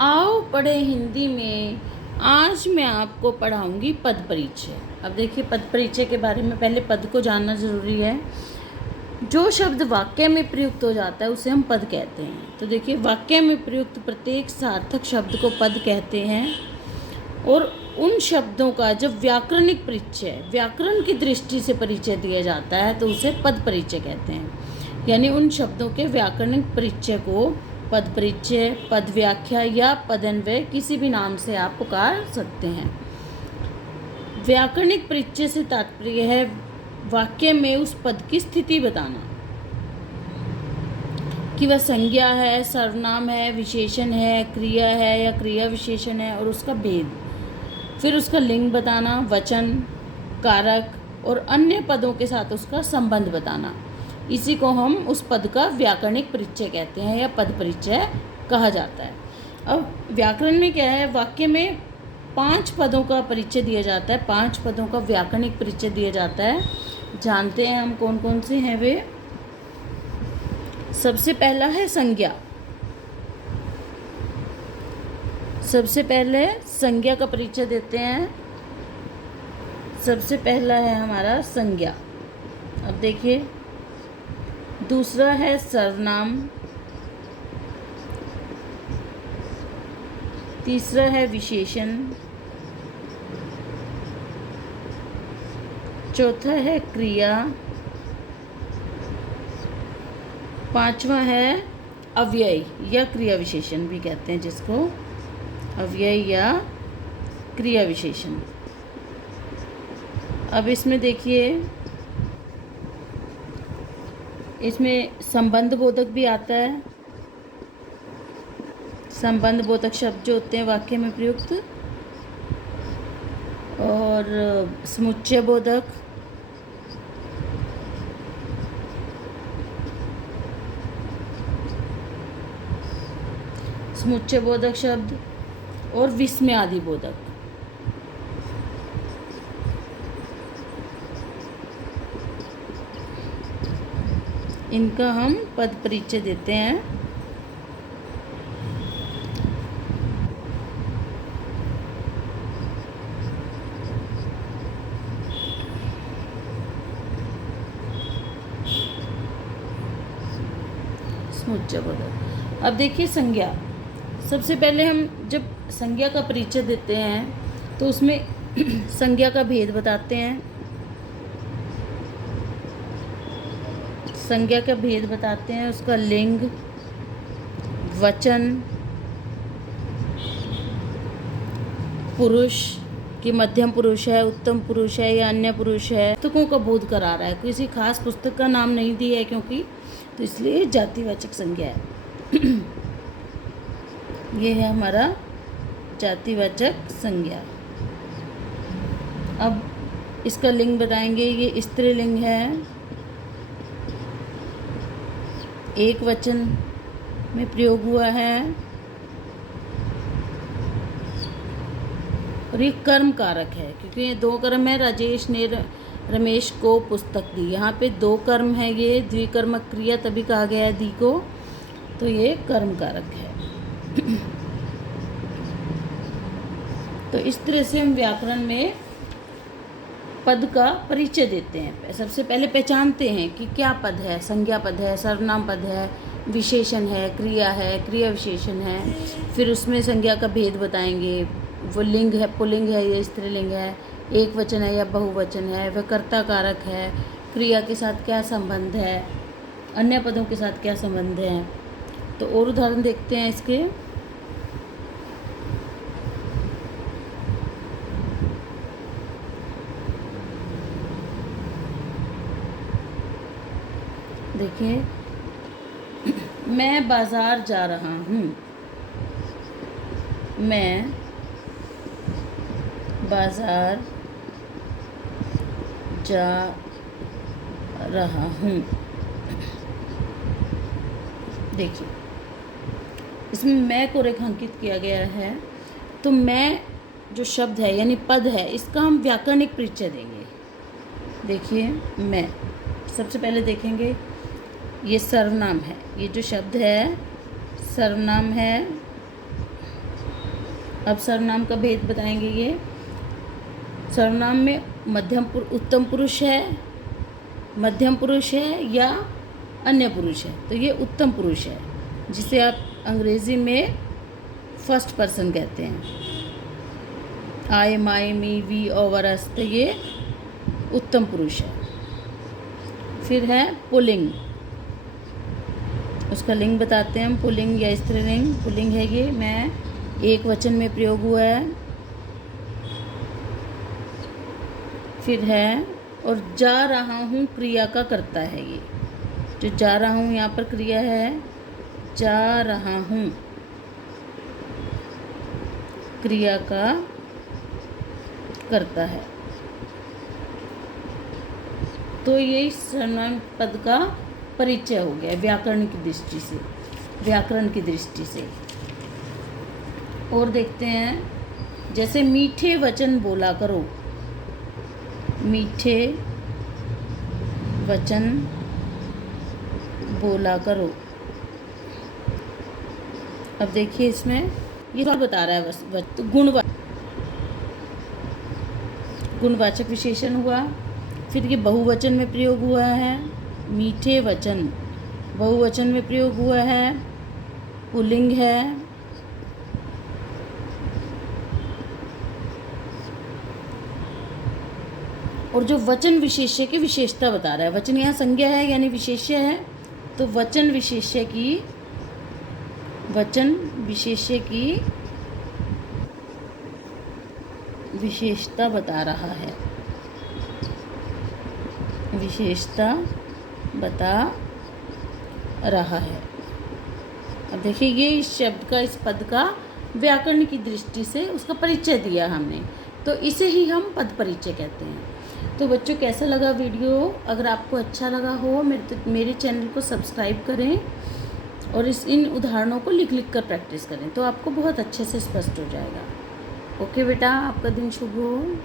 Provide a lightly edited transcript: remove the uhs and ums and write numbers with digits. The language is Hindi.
आओ पढ़े हिंदी में। आज मैं आपको पढ़ाऊंगी पद परिचय। अब देखिए, पद परिचय के बारे में पहले पद को जानना ज़रूरी है। जो शब्द वाक्य में प्रयुक्त हो जाता है उसे हम पद कहते हैं। तो देखिए, वाक्य में प्रयुक्त प्रत्येक सार्थक शब्द को पद कहते हैं। और उन शब्दों का जब व्याकरणिक परिचय, व्याकरण की दृष्टि से परिचय दिया जाता है तो उसे पद परिचय कहते हैं। यानी उन शब्दों के व्याकरणिक परिचय को पद परिचय, पद व्याख्या या पदन्वय किसी भी नाम से आप पुकार सकते हैं। व्याकरणिक परिचय से तात्पर्य है वाक्य में उस पद की स्थिति बताना, कि वह संज्ञा है, सर्वनाम है, विशेषण है, क्रिया है या क्रिया विशेषण है, और उसका भेद। फिर उसका लिंग बताना, वचन, कारक और अन्य पदों के साथ उसका संबंध बताना। इसी को हम उस पद का व्याकरणिक परिचय कहते हैं या पद परिचय कहा जाता है। अब व्याकरण में क्या है, वाक्य में 5 पदों का परिचय दिया जाता है, 5 पदों का व्याकरणिक परिचय दिया जाता है। जानते हैं हम कौन कौन से हैं वे। सबसे पहला है संज्ञा। सबसे पहले संज्ञा का परिचय देते हैं। सबसे पहला है हमारा संज्ञा। अब देखिए, दूसरा है सर्वनाम, तीसरा है विशेषण, चौथा है क्रिया, पांचवा है अव्यय या क्रिया विशेषण भी कहते हैं जिसको, अव्यय या क्रिया विशेषण। अब इसमें देखिए, इसमें संबंध बोधक भी आता है। संबंध बोधक शब्द जो होते हैं वाक्य में प्रयुक्त, और समुच्चय बोधक, समुच्चय बोधक शब्द और विस्मयादि बोधक। इनका हम पद परिचय देते हैं। समुच्चय बोधक। अब देखिए संज्ञा। सबसे पहले हम जब संज्ञा का परिचय देते हैं तो उसमें संज्ञा का भेद बताते हैं। संज्ञा का भेद बताते हैं, उसका लिंग, वचन, पुरुष कि मध्यम पुरुष है, उत्तम पुरुष है या अन्य पुरुष है। पुस्तकों का बोध करा रहा है, किसी खास पुस्तक का नाम नहीं दिया है क्योंकि, तो इसलिए जातिवाचक संज्ञा है। ये है हमारा जातिवाचक संज्ञा। अब इसका लिंग बताएंगे। ये स्त्रीलिंग है, एक वचन में प्रयोग हुआ है, और ये कर्म कारक है क्योंकि ये 2 कर्म है। राजेश ने रमेश को पुस्तक दी, यहाँ पे 2 कर्म है। ये द्विकर्मक क्रिया तभी कहा गया है दी को, तो ये कर्म कारक है। तो इस तरह से हम व्याकरण में पद का परिचय देते हैं। सबसे पहले पहचानते हैं कि क्या पद है। संज्ञा पद है, सर्वनाम पद है, विशेषण है, क्रिया है, क्रिया विशेषण है। फिर उसमें संज्ञा का भेद बताएंगे। वो लिंग है, पुल्लिंग है या स्त्रीलिंग है, एक वचन है या बहुवचन है, वह कर्ता कारक है, क्रिया के साथ क्या संबंध है, अन्य पदों के साथ क्या संबंध है। तो और उदाहरण देखते हैं इसके। देखिए, मैं बाजार जा रहा हूँ। मैं बाजार जा रहा हूँ। देखिए, इसमें मैं को रेखांकित किया गया है। तो मैं जो शब्द है यानी पद है, इसका हम व्याकरणिक परिचय देंगे। देखिए, मैं सबसे पहले देखेंगे, ये सर्वनाम है। ये जो शब्द है सर्वनाम है, अब सर्वनाम का भेद बताएंगे ये। सर्वनाम में उत्तम पुरुष है, मध्यम पुरुष है या अन्य पुरुष है। तो ये उत्तम पुरुष है, जिसे आप अंग्रेज़ी में फर्स्ट पर्सन कहते हैं। आई, माई, मी, वी, ओवर, अस। तो ये उत्तम पुरुष है। फिर है पुल्लिंग। उसका लिंग बताते हैं हम, पुल्लिंग या स्त्रीलिंग। पुल्लिंग है ये, मैं एक वचन में प्रयोग हुआ है। फिर है और जा रहा हूँ क्रिया का करता है ये। जो जा रहा हूँ यहाँ पर क्रिया है, जा रहा हूँ क्रिया का करता है। तो ये सर्वनाम पद का परिचय हो गया व्याकरण की दृष्टि से, व्याकरण की दृष्टि से। और देखते हैं, जैसे मीठे वचन बोला करो, मीठे वचन बोला करो। अब देखिए इसमें ये क्या बता रहा है, बस गुणवाचक विशेषण हुआ। फिर ये बहुवचन में प्रयोग हुआ है, मीठे वचन बहुवचन में प्रयोग हुआ है, पुल्लिंग है। और जो वचन विशेष्य की विशेषता बता रहा है, वचन यहाँ संज्ञा है यानी विशेष्य है, तो वचन विशेष्य की विशेषता बता रहा है, विशेषता बता रहा है। अब देखिए ये इस शब्द का, इस पद का व्याकरण की दृष्टि से उसका परिचय दिया हमने, तो इसे ही हम पद परिचय कहते हैं। तो बच्चों कैसा लगा वीडियो? अगर आपको अच्छा लगा हो मेरे चैनल को सब्सक्राइब करें और इन उदाहरणों को लिख कर प्रैक्टिस करें, तो आपको बहुत अच्छे से स्पष्ट हो जाएगा। ओके बेटा, आपका दिन शुभ हो।